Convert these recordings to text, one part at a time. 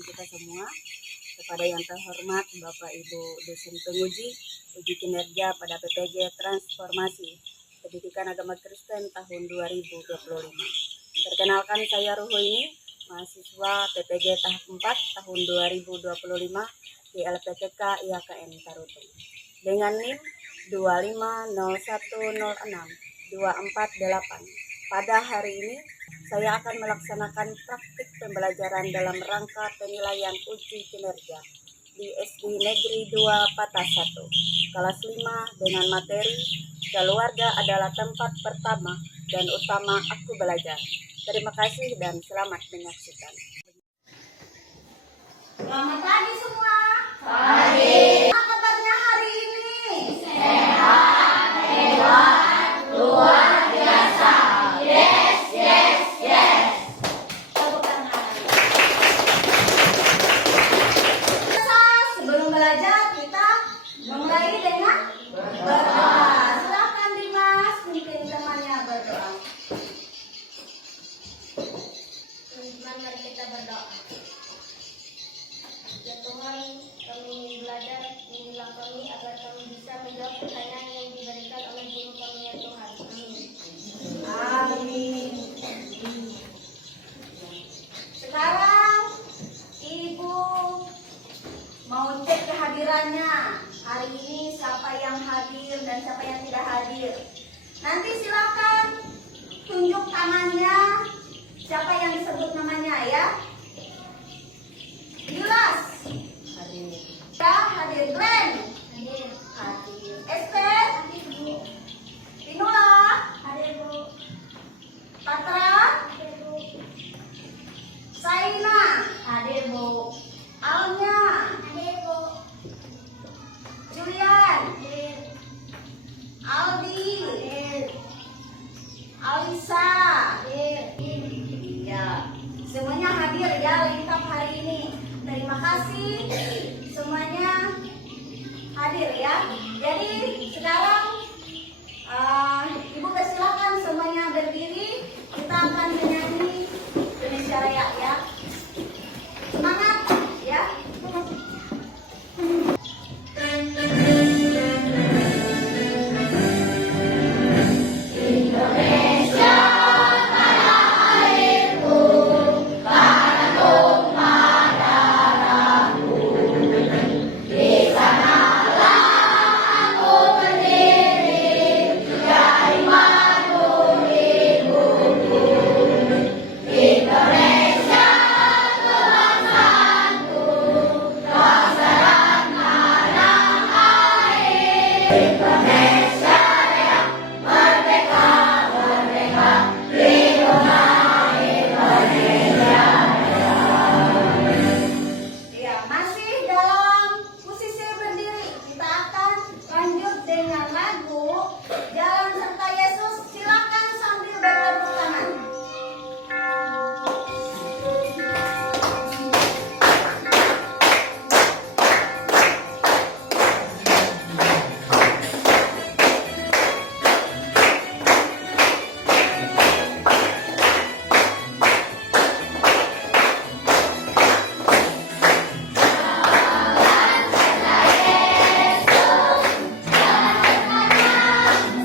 bagi kita semua. Kepada yang terhormat Bapak Ibu dosen penguji uji kinerja pada PPG Transformasi Pendidikan Agama Kristen tahun 2025. Perkenalkan, saya Ruhoini, mahasiswa PPG tahap 4 tahun 2025 di LPTK IAKN Tarutung. Dengan NIM 250106248. Pada hari ini saya akan melaksanakan praktik pembelajaran dalam rangka penilaian uji kinerja di SD Negeri 2 Patah 1, kelas 5 dengan materi keluarga adalah tempat pertama dan utama aku belajar. Terima kasih dan selamat menyaksikan. Selamat pagi semua. Pagi. Apa kabarnya hari ini? Sehat, hebat, luar biasa. Yes, yes, yes. Tepuk tangan. Sebelum belajar kita memulai dengan berdoa. Silakan Dimas, pimpin temannya berdoa. Teman-teman, mari kita berdoa. Ya Tuhan, kami ingin belajar, inilah kami agar kami bisa menjawab pertanyaan yang diberikan oleh guru kami ya Tuhan. Amin. Amin. Sekarang Ibu mau cek kehadirannya. Hari ini siapa yang hadir dan siapa yang tidak hadir. Nanti silakan tunjuk tangannya siapa yang disebut namanya ya. Dilas hadir. Ya, hadir. Glenn Hadir. hadir. Esther Hadir Bu. Pinula Hadir Bu. Patra Hadir Bu. Saina Hadir Bu. Alnya Hadir Bu. Julian Hadir. Aldi Hadir. Alisa Hadir. ya, semuanya hadir ya lengkap hari ini. Terima kasih semuanya hadir ya. Jadi sekarang Ibu persilakan semuanya berdiri. Kita akan menyanyi Indonesia Raya ya. Semangat ya. Indonesia, tanah airku, tanah darahku. Di sanalah aku berdiri, dari madu ibuku. Indonesia, kebangsaanku, bangsa dan tanah air. Indonesia Raya, merdeka, merdeka, lindungi Indonesia. Ya, masih dalam posisi berdiri. Kita akan lanjut dengan lagu Jalan Serta Yesus. Silakan sambil bertepuk tangan.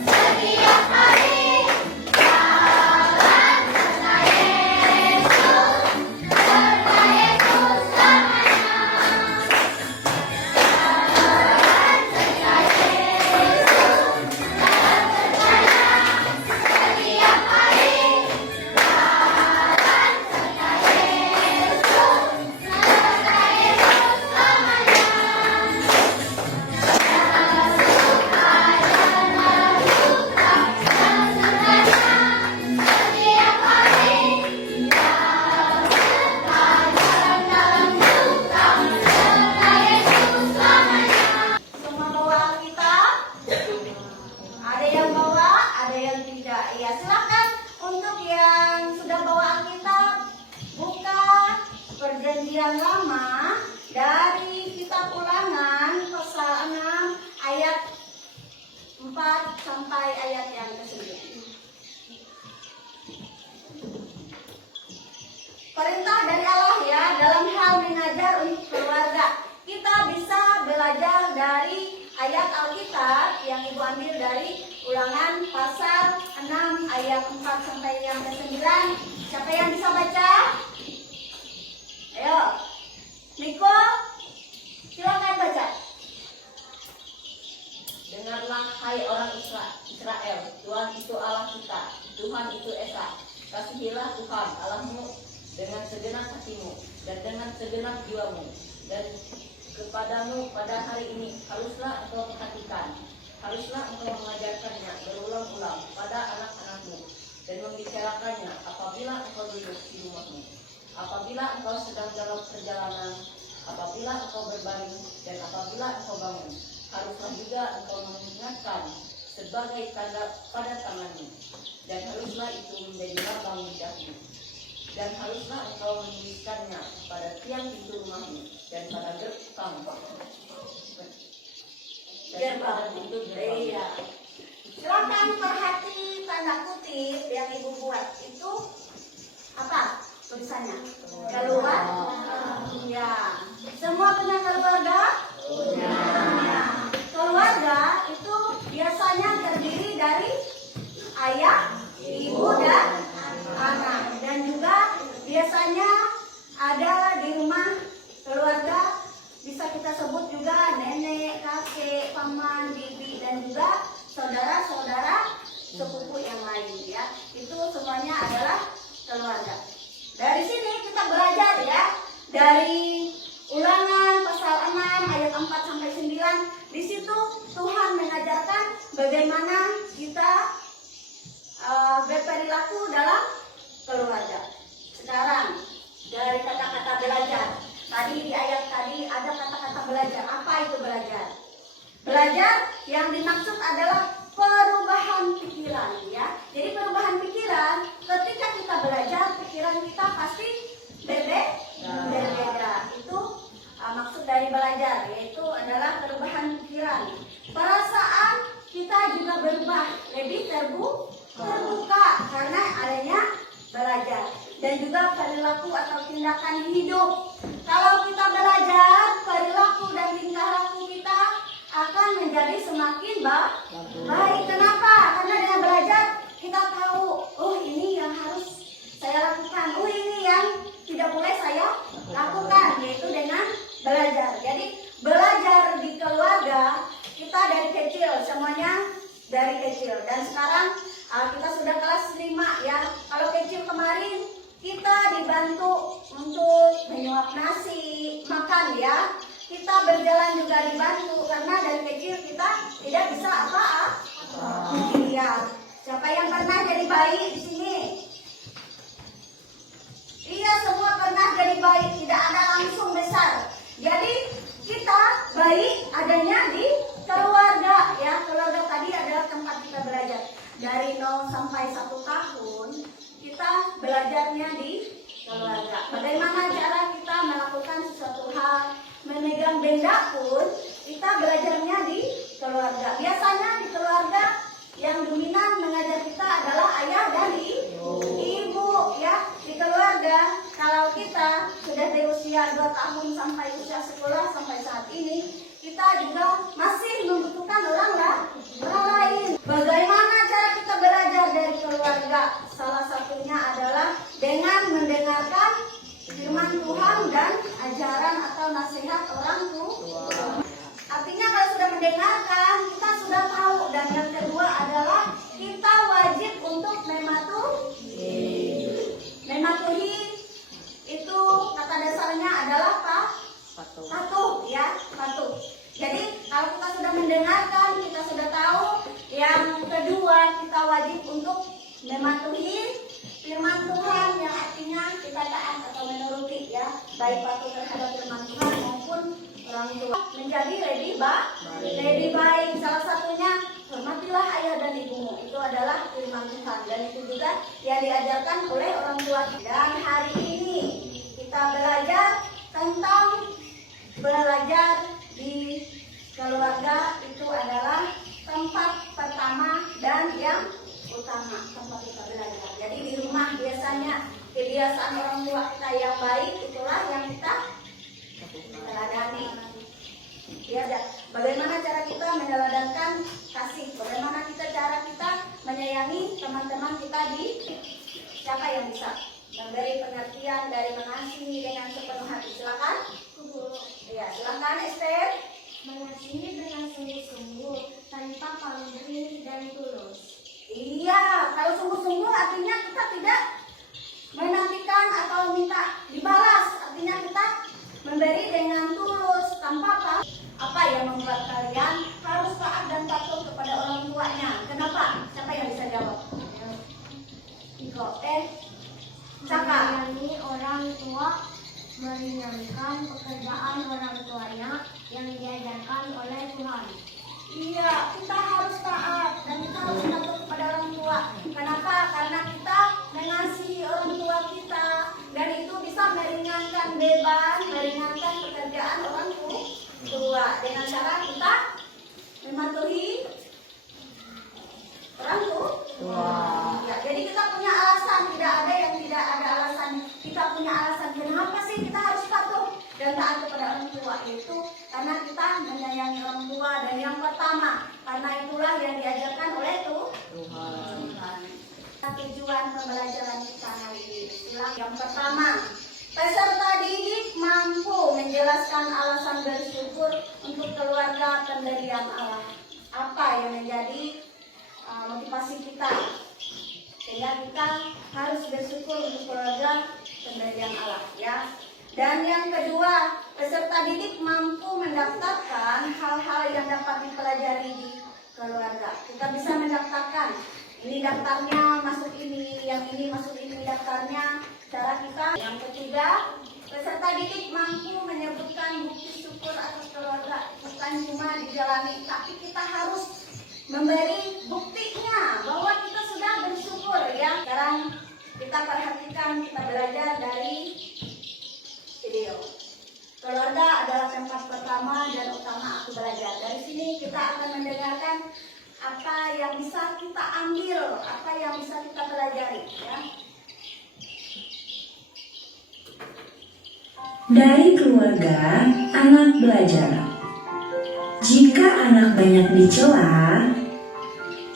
Setiap hari, jalan serta Yesus, serta Yesus selamanya. Jalan serta Yesus, jalan sertanya. Setiap hari, jalan serta Yesus, serta Yesus selamanya. Setiap hari, serta Yesus selamanya. Semua bawa Alkitab? Ada yang bawa, ada yang tidak. Ya, silakan untuk yang sudah bawa Alkitab, buka Perjanjian Lama dari kitab Ulangan pasal 6 ayat 4 sampai ayat yang ke-9. Perintah dari Allah ya dalam hal mengajar Al-Asar 6 ayat 4 sampai yang ke-9. Siapa yang bisa baca? Ayo. Niko, silakan baca. Dengarlah hai orang Israel, Tuhan itu Allah kita, Tuhan itu Esa. Kasihilah Tuhan Allahmu dengan segenap hatimu dan dengan segenap jiwamu. Dan kepadamu pada hari ini haruslah engkau perhatikan, haruslah engkau mengajarkannya berulang-ulang pada anak-anakmu dan membicarakannya apabila engkau duduk di rumahmu, apabila engkau sedang dalam perjalanan, apabila engkau berbaring dan apabila engkau bangun. Haruslah juga engkau mengingatkan sebagai tanda pada tanganmu, dan haruslah itu menjadi lambang lidahmu. Dan haruslah engkau menuliskannya pada tiang pintu rumahmu dan pada gerbang pintu gerbang. Iya. Silakan perhati tanda kutip yang ibu buat itu apa tulisannya? Keluar. Ya. Semua punya keluarga? Punya. Keluarga itu biasanya terdiri dari ayah, ibu, dan anak. Dan juga biasanya ada di rumah keluarga, bisa kita sebut juga nenek, kakek, paman, bibi, dan juga saudara-saudara sepupu yang lain ya. Itu semuanya adalah keluarga. Dari sini kita belajar ya, dari Ulangan pasal 6 ayat 4 sampai 9. Di situ Tuhan mengajarkan bagaimana kita berperilaku dalam keluarga. Sekarang dari kata-kata belajar. Tadi di ayat tadi ada kata-kata belajar. Apa itu belajar? Belajar yang dimaksud adalah perubahan pikiran ya. Jadi perubahan pikiran, ketika kita belajar, pikiran kita pasti berbeda. Itu maksud dari belajar, yaitu adalah perubahan pikiran. Perasaan kita juga berubah, lebih terbuka karena adanya belajar. Dan juga perilaku atau tindakan hidup. Kalau kita belajar, perilaku dan tingkah laku kita akan menjadi semakin baik. Kenapa? Karena dengan belajar kita tahu, oh ini yang harus saya lakukan, oh ini yang tidak boleh saya lakukan, yaitu dengan belajar. Jadi belajar di keluarga kita dari kecil, semuanya dari kecil. Dan sekarang kita sudah kelas 5 ya. Kalau kecil kemarin kita dibantu untuk menyuap nasi, makan ya. Kita berjalan juga dibantu karena dari kecil kita tidak bisa apa-apa. Iya. Siapa yang pernah jadi bayi di sini? Iya, semua pernah jadi bayi, tidak ada langsung besar. Jadi kita bayi adanya di keluarga ya. Keluarga tadi adalah tempat kita belajar. Dari 0 sampai 1 tahun kita belajarnya di keluarga. Bagaimana cara kita melakukan sesuatu hal, memegang benda pun kita belajarnya di keluarga. Biasanya di keluarga yang dominan mengajar kita adalah ayah dan ibu ya. Di keluarga kalau kita sudah di usia 2 tahun sampai usia sekolah sampai saat ini, kita juga masih membutuhkan orang lain. Bagaimana cara kita belajar dari keluarga? Salah satunya adalah dengan mendengarkan firman Tuhan dan ajaran atau nasihat orang tua. Artinya kalau sudah mendengarkan, kita sudah tahu. Dan yang kedua adalah kita wajib untuk mematuhi. Itu kata dasarnya adalah patuh ya, patuh. Jadi kalau kita sudah mendengarkan, kita sudah tahu. Yang kedua, kita wajib untuk mematuhi firman Tuhan, yang artinya kita taat atau menuruti ya, baik patuh terhadap firman Tuhan maupun orang tua. Menjadi lebih baik. Salah satunya hormatilah ayah dan ibumu. Itu adalah firman Tuhan dan itu juga yang diajarkan oleh orang tua. Dan hari ini kita belajar tentang belajar di keluarga. Itu adalah tempat pertama dan yang utama tempat kita belajar. Jadi di rumah biasanya kebiasaan orang tua kita yang baik itulah yang kita teladani. Ya, bagaimana cara kita meneladankan kasih? Bagaimana cara kita menyayangi teman-teman kita di siapa yang bisa memberi pengertian dari mengasihi dengan sepenuh hati? Silakan. Ya, silakan Esther. Mengasihi dengan sungguh-sungguh tanpa pamrih dan tulus. Iya, kalau sungguh-sungguh artinya kita tidak menantikan atau minta dibalas. Artinya kita memberi dengan tulus tanpa apa? Apa yang membuat kalian harus taat dan patuh kepada orang tuanya? Kenapa? Siapa yang bisa jawab? Iko, Caka. Melayani orang tua, meringankan pekerjaan orang tuanya yang diajarkan oleh Tuhan. Iya, kita harus taat dan kita harus patuh kepada orang tua. Kenapa? Karena kita mengasihi orang tua kita dan itu bisa meringankan beban, meringankan pekerjaan orang tua dengan cara kita mematuhi orang tua. Ya, jadi kita punya alasan, tidak ada yang tidak ada alasan. Kita punya alasan kenapa sih kita harus patuh dan taat kepada orang tua, itu karena kita menyayangi orang tua. Dan yang pertama, karena itulah yang diajarkan oleh Tuhan. Tujuan pembelajaran kita hari ini, yang pertama, peserta didik mampu menjelaskan alasan bersyukur untuk keluarga pemberian Allah. Apa yang menjadi motivasi kita sehingga kita harus bersyukur untuk keluarga pemberian Allah, ya. Dan yang kedua, peserta didik mampu mendaftarkan hal-hal yang dapat dipelajari di keluarga. Kita bisa mendaftarkan, ini daftarnya masuk ini, yang ini masuk ini daftarnya. Cara kita. Yang ketiga, peserta didik mampu menyebutkan bukti syukur atas keluarga, bukan cuma dijalani, tapi kita harus memberi buktinya bahwa kita sudah bersyukur, ya. Sekarang kita perhatikan, kita belajar dari video. Keluarga adalah tempat pertama dan utama aku belajar. Dari sini kita akan mendengarkan apa yang bisa kita ambil, apa yang bisa kita pelajari, ya. Dari keluarga, anak belajar. Jika anak banyak dicela,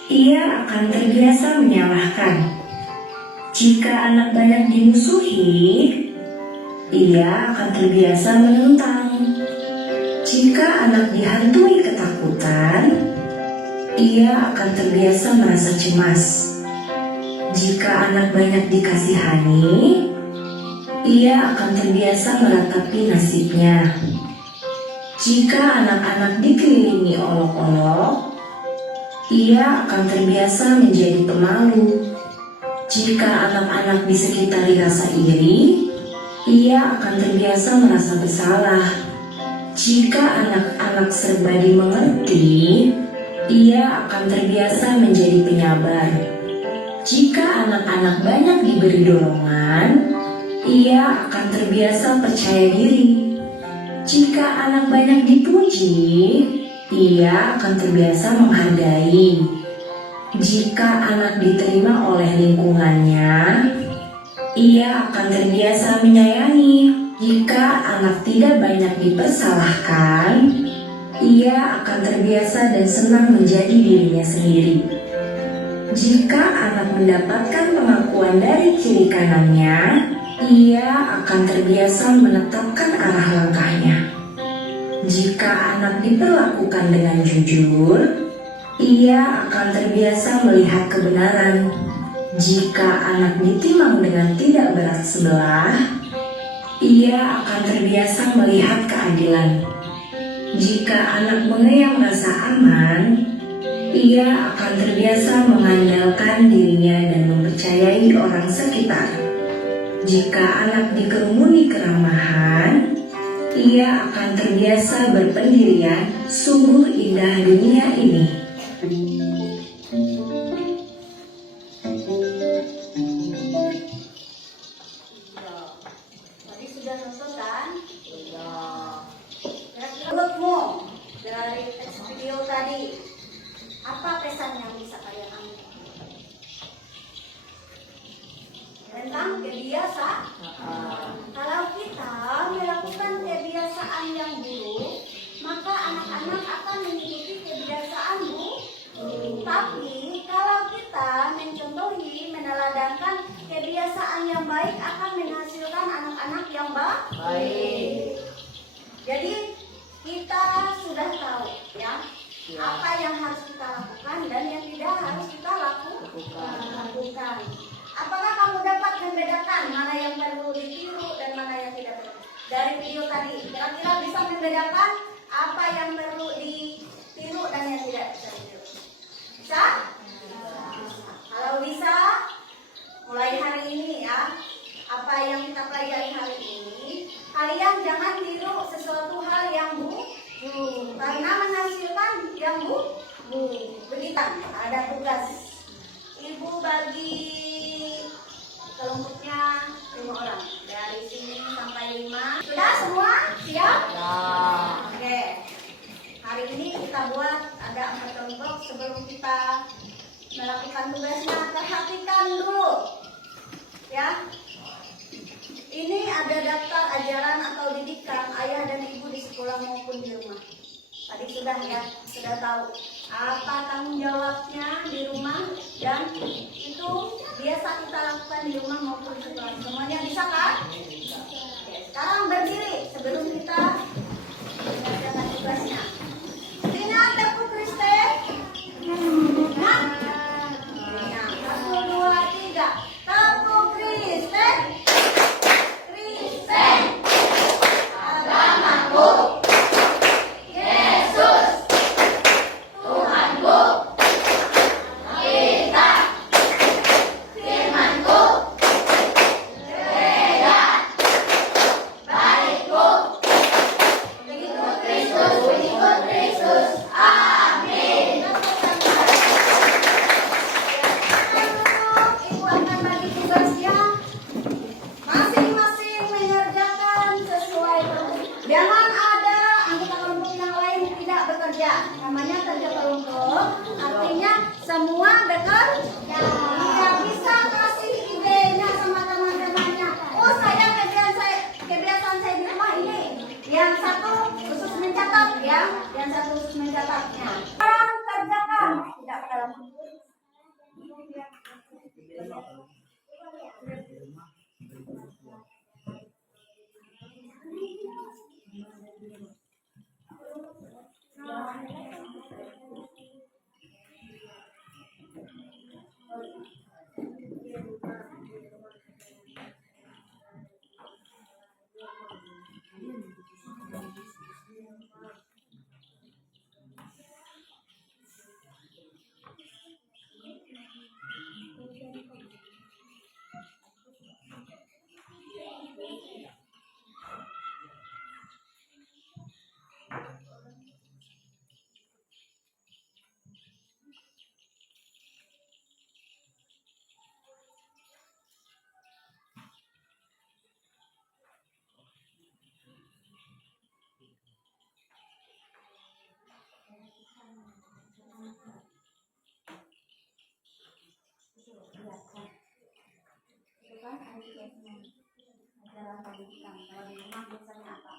ia akan terbiasa menyalahkan. Jika anak banyak dimusuhi, ia akan terbiasa menentang. Jika anak dihantui ketakutan, ia akan terbiasa merasa cemas. Jika anak banyak dikasihani, ia akan terbiasa meratapi nasibnya. Jika anak-anak dikelilingi olok-olok, ia akan terbiasa menjadi pemalu. Jika anak-anak di sekitari rasa iri, ia akan terbiasa merasa bersalah. Jika anak-anak serba dimengerti, ia akan terbiasa menjadi penyabar. Jika anak-anak banyak diberi dorongan, ia akan terbiasa percaya diri. Jika anak banyak dipuji, ia akan terbiasa menghargai. Jika anak diterima oleh lingkungannya, ia akan terbiasa menyayangi. Jika anak tidak banyak dipersalahkan, ia akan terbiasa dan senang menjadi dirinya sendiri. Jika anak mendapatkan pengakuan dari kiri kanannya, ia akan terbiasa menetapkan arah langkahnya. Jika anak diperlakukan dengan jujur, ia akan terbiasa melihat kebenaran. Jika anak ditimang dengan tidak berat sebelah, ia akan terbiasa melihat keadilan. Jika anak mengenyam rasa aman, ia akan terbiasa mengandalkan dirinya dan mempercayai orang sekitar. Jika anak dikerumuni keramahan, ia akan terbiasa berpendirian. Sungguh indah dunia ini. Tadi sudah nonton kan? Menurutmu dari teks video tadi, apa pesan yang bisa kalian ambil? Tentang kebiasaan. Kalau kita melakukan kebiasaan yang buruk, maka anak-anak akan mengikuti kebiasaan buruk. Tapi kalau kita kita mencontohi, meneladankan kebiasaan yang baik akan menghasilkan anak-anak yang baik. Jadi kita sudah tahu ya apa yang harus kita lakukan dan yang tidak harus kita lakukan. Apakah kamu dapat membedakan mana yang perlu ditiru dan mana yang tidak perlu? Dari video tadi, kira-kira bisa membedakan apa yang perlu ditiru dan yang tidak bisa ditiru? Bisa? Kalau bisa, mulai hari ini ya, apa yang kita pelajari hari ini, kalian jangan tiru sesuatu hal yang buruk karena menghasilkan yang buruk. Begitu, ada tugas. Ibu bagi kelompoknya 5 orang, dari sini sampai 5. Sudah semua siap? Oke. Hari ini kita buat ada 4 kelompok. Sebelum kita melakukan tugasnya, perhatikan dulu ya. Ini ada daftar ajaran atau didikan ayah dan ibu di sekolah maupun di rumah. Tadi sudah ya, sudah tahu apa tanggung jawabnya di rumah dan itu biasa kita lakukan di rumah maupun di sekolah. Semuanya bisa kan? Oke, sekarang berdiri sebelum kita mengerjakan tugasnya. Tina, Tepu, Kristen. Nah, 1, 2, 3. Tepu, Kristen. Kristen. Agamaku, Yesus, Tuhanku, kita, firmanku, gereja, baikku, ikut Kristus, amin. Ibu akan bagi tugasnya masing-masing mengerjakan sesuai kelompok. Jangan ada anggota kelompok yang lain tidak bekerja. Namanya kerja kelompok, artinya semua bekerja. Tidak bisa kasih idenya sama teman-temannya. Oh, kebiasaan saya di rumah ini. Yang satu khusus mencatat ya, yang satu khusus mencatatnya. Sekarang kerjakan. Tidak ke dalam ajaran pendidikan. Kalau di rumah biasanya apa?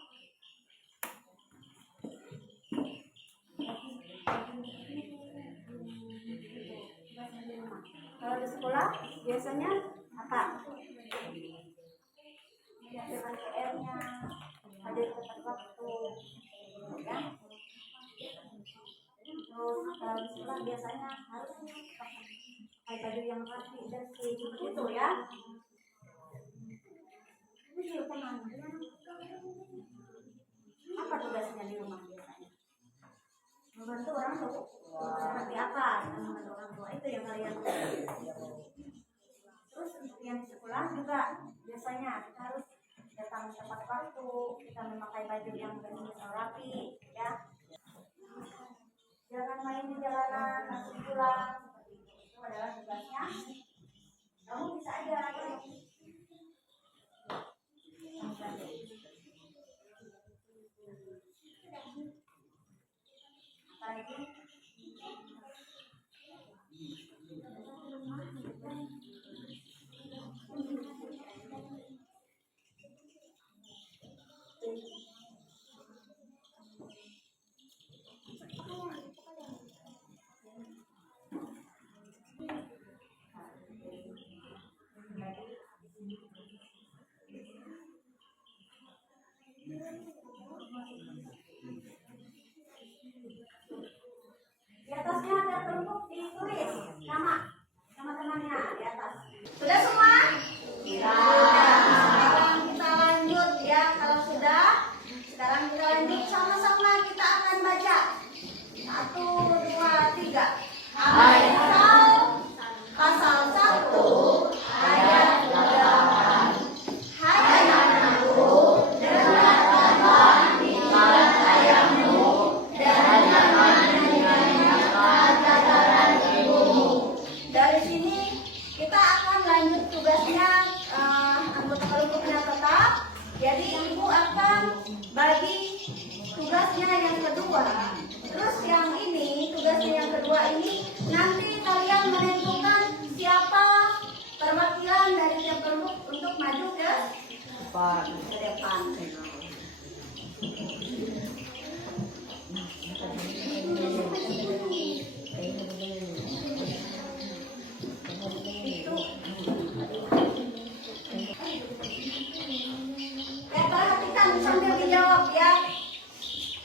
Kalau di sekolah biasanya apa? Mengerjakan PR-nya, hadir tepat waktu, ya. Terus kalau di sekolah biasanya harus pakai baju yang rapi dan begitu ya. Ini kemana? Apa tugasnya di rumah biasanya? Membantu orang tua. Seperti apa? Membantu orang tua itu yang kalian. Terus untuk yang di sekolah juga biasanya kita harus datang tepat waktu, kita memakai baju yang bersih dan rapi, ya. Jangan main di jalanan, langsung pulang. Itu adalah tugasnya. Kamu bisa aja apalagi Jadi ibu akan bagi tugasnya yang kedua. Terus yang ini, tugasnya yang kedua ini nanti kalian menentukan siapa perwakilan dari tiap kelompok untuk maju ke depan. Perhatikan sambil dijawab ya.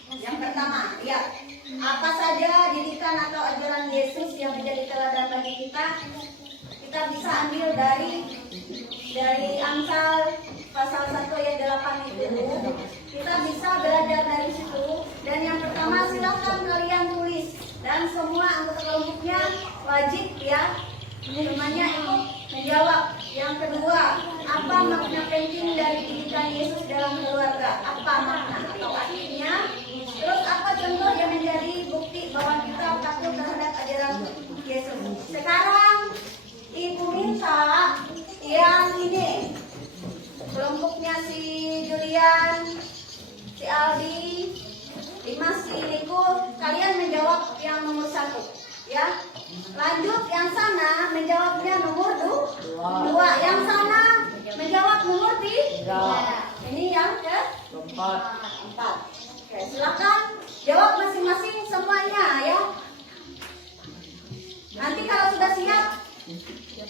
Yang pertama, lihat apa saja didikan atau ajaran Yesus yang menjadi teladan bagi kita. Kita bisa ambil dari Amsal pasal 1 ayat 8 itu. Kita bisa belajar dari situ. Dan yang pertama, silakan kalian tulis dan semua anggota kelompoknya wajib ya semuanya ikut menjawab. Yang kedua, apa makna penting dari didikan Yesus dalam keluarga? Apa makna atau artinya? Terus apa contoh yang menjadi bukti bahwa kita patuh terhadap ajaran Yesus? Sekarang ibu minta yang ini kelompoknya si Julian, si Aldi, Dimas, si Niku, kalian menjawab yang nomor 1 ya. Lanjut yang sana menjawabnya nomor 2, yang sana menjawab nomor 3. Ini yang keempat. Oke, silakan jawab masing-masing semuanya ya. Nanti kalau sudah siap,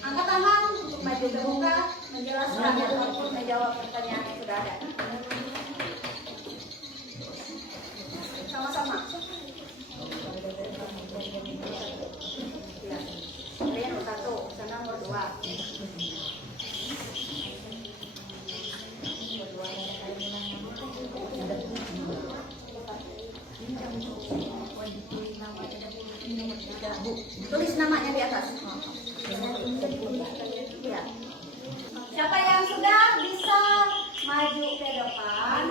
angkat tangan untuk maju ke muka menjelaskan ataupun menjawab pertanyaan yang sudah ada. Sama-sama. Kalian nomor 1, sana nomor 2. Tulis namanya di atas. Ya. Siapa yang sudah bisa maju ke depan,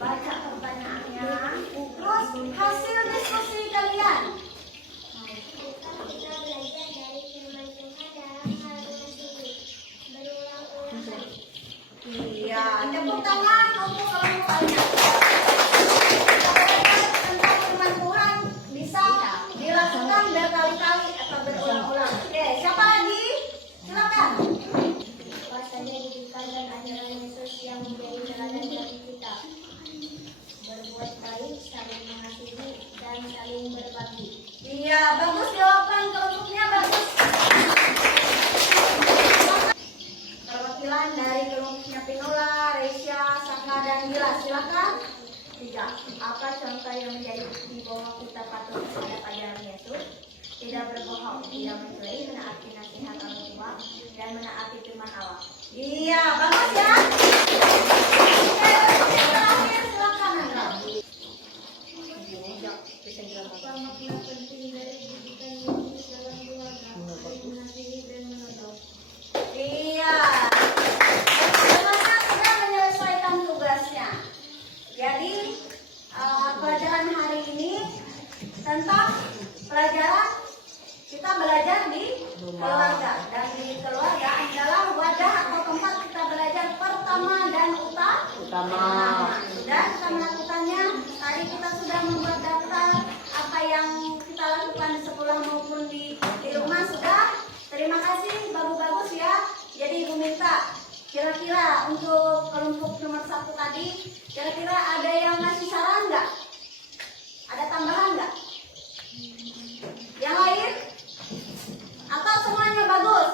baca pertanyaannya, terus hasil diskusi kalian. Iya, tepuk tangan untuk kelompoknya. Tentang firman Tuhan bisa dilakukan berkali-kali atau berulang-ulang. Oke, siapa lagi? Silakan. Apa saja didikan dan ajaran Yesus yang menjadi teladan bagi kita? Berbuat baik, saling mengasihi, dan saling berbagi. Iya, bagus jawaban kelompoknya, bagus. Perwakilan dari kelompoknya Pinola, Resya, Saka, dan Gila, silakan. 3. Apa contoh yang menjadi bukti bahwa kita patuh terhadap ajaran Yesus? Tidak berbohong, tidak mencuri, menaati nasihat orang tua, dan menaati firman Allah. Iya, bagus ya. Oke, yang terakhir silakan Andra. Apa makna penting dari didikan Yesus dalam keluarga? Mengasihi dan menolong. Iya. Semuanya sudah menyelesaikan tugasnya. Jadi pelajaran hari ini tentang pelajaran kita belajar di keluarga, dan di keluarga adalah wadah atau tempat kita belajar pertama dan utama. Dan kita melakukannya. Tadi kita sudah membuat daftar apa yang kita lakukan di sekolah maupun di rumah sudah. Terima kasih, bagus ya. Jadi ibu minta kira-kira untuk kelompok nomor 1 tadi, kira-kira ada yang ngasih saran nggak? Ada tambahan nggak? Yang lain? Atau semuanya bagus?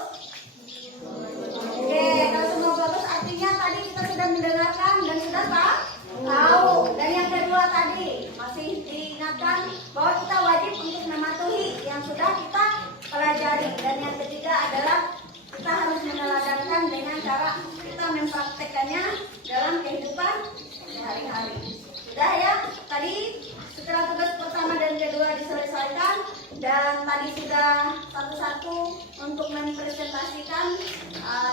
Oke, kalau semua bagus artinya tadi kita sudah mendengarkan dan sudah tahu. Dan yang kedua tadi masih diingatkan bahwa kita wajib untuk mematuhi yang sudah kita pelajari. Dan yang ketiga adalah kita harus meneladankan dengan cara kita mempraktekannya dalam kehidupan sehari-hari. Sudah ya, tadi setelah tugas pertama dan kedua diselesaikan, dan tadi sudah satu-satu untuk mempresentasikan.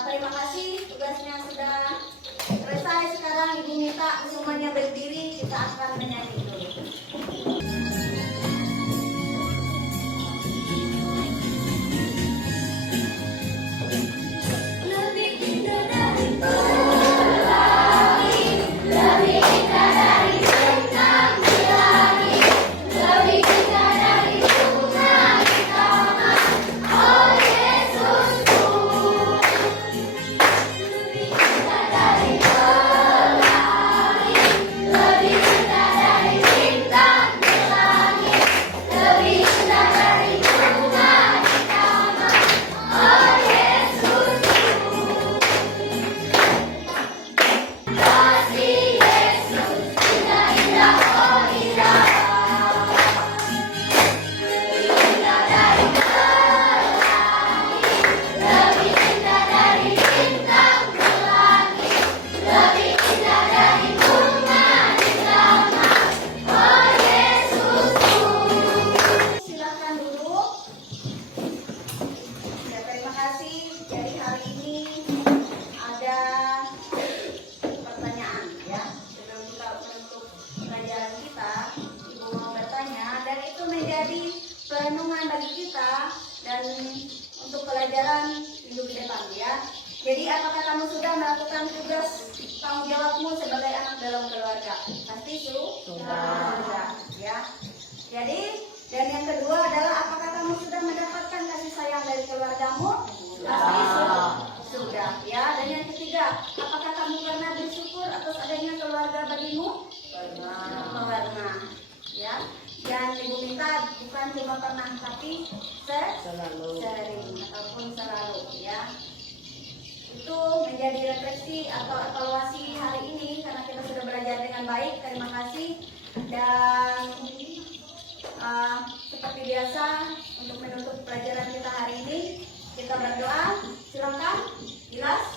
Terima kasih, tugasnya sudah selesai. Sekarang ibu minta semuanya berdiri, kita akan menyanyi dulu. Lebih indah dari pelangi. pembelajaran minggu ke depan ya. Jadi apakah kamu sudah melakukan tugas tanggung jawabmu sebagai anak dalam keluarga? Pasti sudah ya. Jadi dan yang kedua adalah apakah kamu sudah mendapatkan kasih sayang dari keluargamu? Pasti sudah ya. Dan yang ketiga, apakah kamu pernah bersyukur atas adanya keluarga bagimu? Pernah ya. Dan ibu minta bukan cuma pernah tapi sering ataupun selalu ya. Itu menjadi refleksi atau evaluasi hari ini karena kita sudah belajar dengan baik. Terima kasih. Dan seperti biasa untuk menutup pelajaran kita hari ini kita berdoa. Silakan Ilas.